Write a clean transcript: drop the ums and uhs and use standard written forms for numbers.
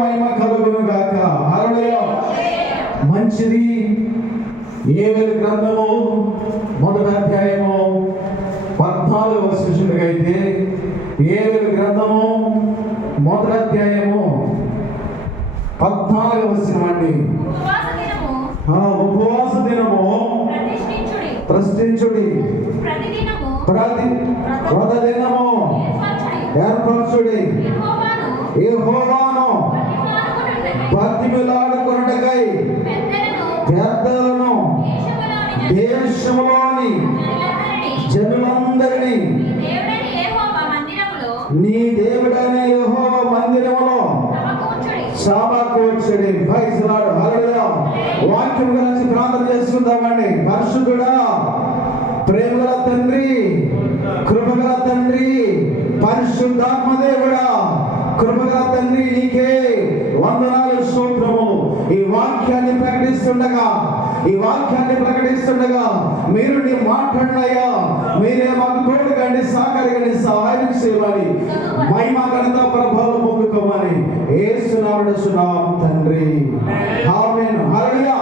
మహిమ కలుగును గాక. హల్లెలూయా. మంచిది. యోవేలు గ్రంథము 1వ అధ్యాయము 14వ వచనం అయితే, యోవేలు గ్రంథము 1వ అధ్యాయము 14వ వచనం అండి. ఉపవాస దినము ప్రతిష్ఠించుడి, ప్రతిదినము ఏర్పరచుడి, యెహోవాను బతిమిలాడుకొనుటకై పెద్దలను దేశములోని జనులందరినీ నీ దేవుడైన యెహోవా మందిరములో సమకూర్చుడి. Praise the Lord. హల్లెలూయా. వాక్యం గురించి ప్రార్థన చేసుకుందామండి. పరిశుద్ధుడా, ప్రేమగల తండ్రి, కృపగల తండ్రి, పరిశుద్ధాత్మ దేవుడా, కృపగల తండ్రి, నీకే వందనాలు, స్తోత్రము. ఈ వాక్యాన్ని ప్రకటిస్తుండగా మీరు నీ మాట్లాడినయ్యా, మీరే మాకు తోడుగండి, సహకరించండి, సహాయం చేయమని, మహిమ ఘనత ప్రభావం పొందుకోమని యేసు నామమున తండ్రి. ఆమేన్. హల్లెలూయా.